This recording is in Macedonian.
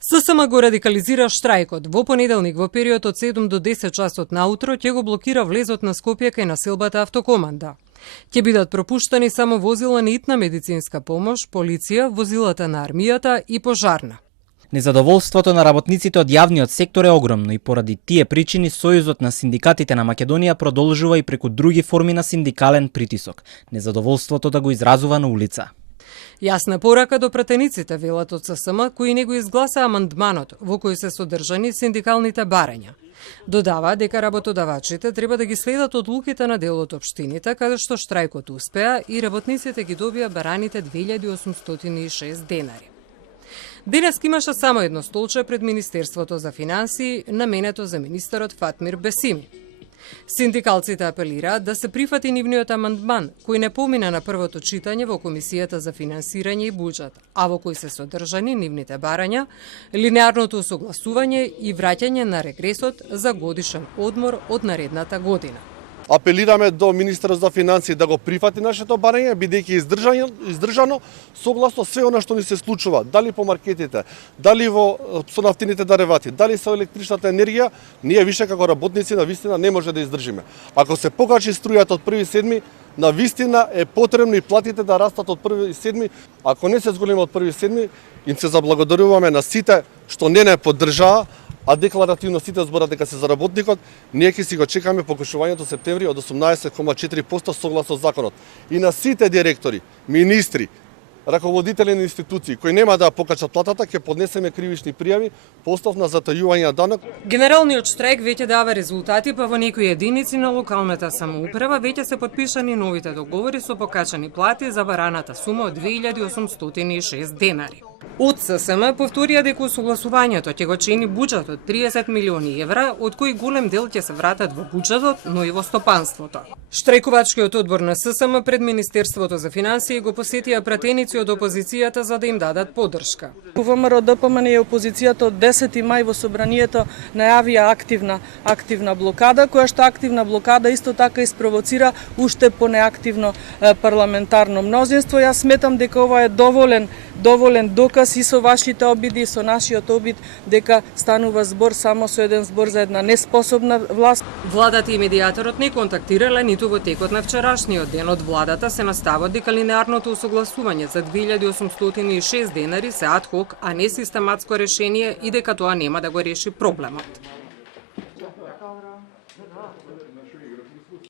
ССМ го радикализира штрајкот. Во понеделник во период од 7 до 10 часот наутро ќе го блокира влезот на Скопје кај населбата Автокоманда. Ќе бидат пропуштани само возила на итна медицинска помош, полиција, возилата на армијата и пожарна. Незадоволството на работниците од јавниот сектор е огромно и поради тие причини Сојузот на синдикатите на Македонија продолжува и преку други форми на синдикален притисок. Незадоволството да го изразува на улица. Јасна порака до пратениците, велат од ССМ, кои не го изгласа амандманот во кој се содржани синдикалните барања. Додава дека работодавачите треба да ги следат одлуките на дел од општините, каде што штрајкот успеа и работниците ги добија бараните 2806 денари. Денес имаше само едно столче пред Министерството за финансии, наменето за министерот Фатмир Бесими. Синдикалците апелираат да се прифати нивниот амандман, кој не помина на првото читање во Комисијата за финансирање и буџет, а во кој се содржани нивните барања, линеарното согласување и враќање на регресот за годишен одмор од наредната година. Апелираме до Министерот за финансии да го прифати нашето барање, бидејќи издржано согласно све она што ни се случува, дали по маркетите, дали со нафтините даревати, дали со електричната енергија, ние више како работници на вистина не може да издржиме. Ако се покачи струјата од 1.7, на вистина е потребно и платите да растат од 1.7, ако не се зголема од 1.7, им се заблагодаруваме на сите што не поддржаа, а декларативно сите зборат дека се за работникот, ние ќе си го чекаме покушувањето септември од 18,4% согласно законот. И на сите директори, министри, раководители на институции кои нема да покачат платата, ќе поднесеме кривични пријави по основ на затајување на данок. Генералниот штрајк веќе дава резултати, па во некои единици на локалната самоуправа веќе се потпишани новите договори со покачани плати за бараната сума од 2806 денари. Од ССМ повторија дека согласувањето ќе го чини буџет од 30 милиони евра, од кои голем дел ќе се вратат во буџетот, но и во стопанството. Штрајкувачкиот одбор на ССМ пред Министерството за финансии го посетија пратеници од опозицијата за да им дадат поддршка. ВМРО ДПМН и опозицијата од 10 мај во собранието најавија активна блокада, која што активна блокада исто така испровоцира уште понеактивно парламентарно мнозинство. Јас сметам дека ова е доволен доказ и со вашите обиди и со нашиот обид дека станува збор само со еден збор за една неспособна власт. Владата и медијаторот не контактирале ниту во текот на вчерашниот ден. Од владата се настават дека линеарното усогласување за 2806 денари се ад хок, а не систематско решение и дека тоа нема да го реши проблемот.